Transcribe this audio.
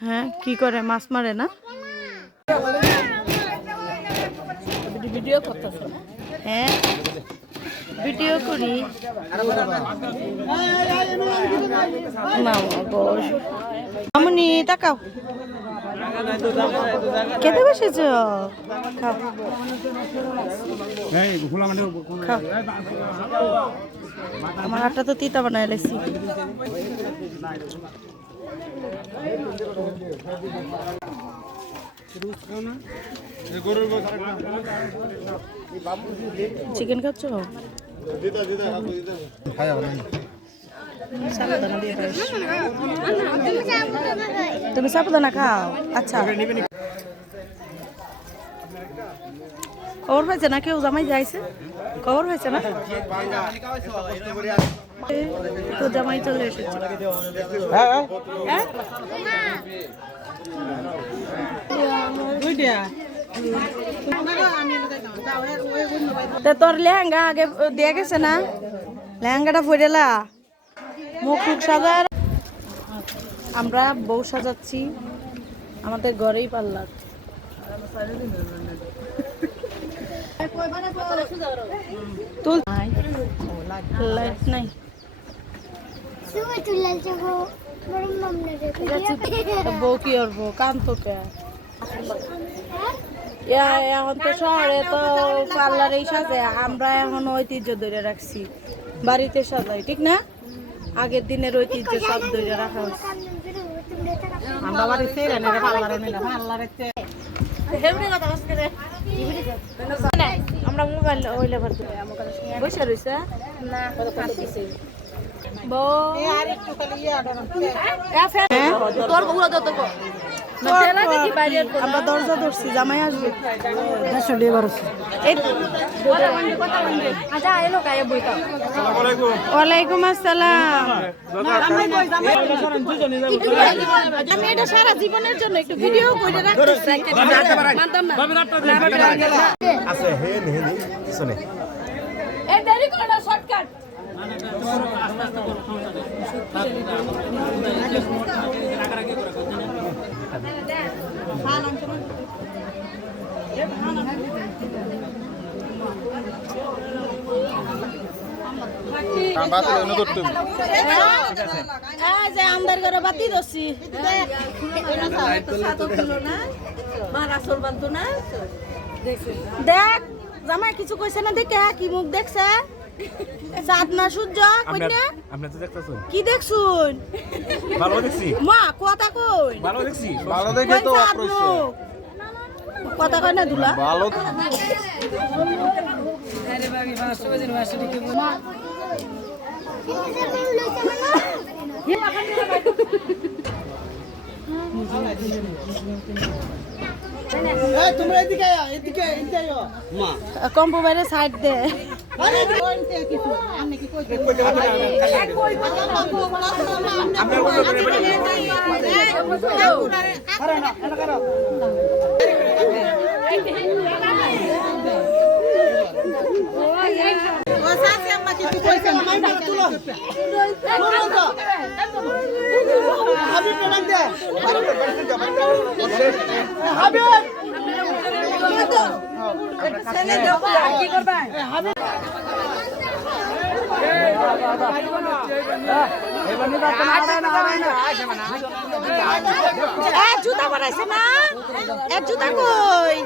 হ্যাঁ কি করে মাছ মারে না ভিডিও করতেছ হ্যাঁ ভিডিও করি মামুনি তাকাও খেতে বসেছ খাও আমার হাতটা তো তিতা বানায় লেছি চিকেন খাচ্ছ তুমি সাবুদানা খাও আচ্ছা খবর হয়েছে না কেউ জামাই যাইছে খবর হয়েছে না তো জামাই চলে এসেছে তোর লেহেঙ্গা আগে দিয়ে গেছে না লেহেঙ্গাটা পরেলা মুখ টুক সাজার আমরা বউ সাজাচ্ছি আমাদের ঘরেই পার্লার তুল লাইট নাই বউ কি করবো কান তো কে এখন তো শহরে তো পার্লারেই সাজে আমরা এখন ঐতিহ্য ধরে রাখছি বাড়িতে সাজাই ঠিক না আগের দিনের ঐতিহ্য সব ধরে রাখা হচ্ছে আমরা বাড়িতে আমরা মোবাইল ওইলে বসে রয়েছে না আমরা দরজা ধরছি জামাই আসবে ওয়ালাইকুম আসসালাম আমি এটা সারা জীবনের জন্য একটু ভিডিও করে রাখতেছি এই দেরি করো না শর্টকাট আমদার ঘরে বাতি দছি দেখ জামাই কিছু কইছে না দেখে কি মুখ দেখছে চাঁদ না সূর্য কইনা আপনি তো দেখতাছেন কি দেখছুন ভালো দেখছি মা কথা কই ভালো দেখছি ভালো দেখে তো প্রশ্ন কথা কই না দুলা ভালো আরে বাবি 500 বাজে ইউনিভার্সিটি কে মা তোমরা এদিকে আয় মা কম্পো বাইরে সাইড দে আরে কিছু আমি কি কইতে জুতা বানাইছে না এক জুতা কই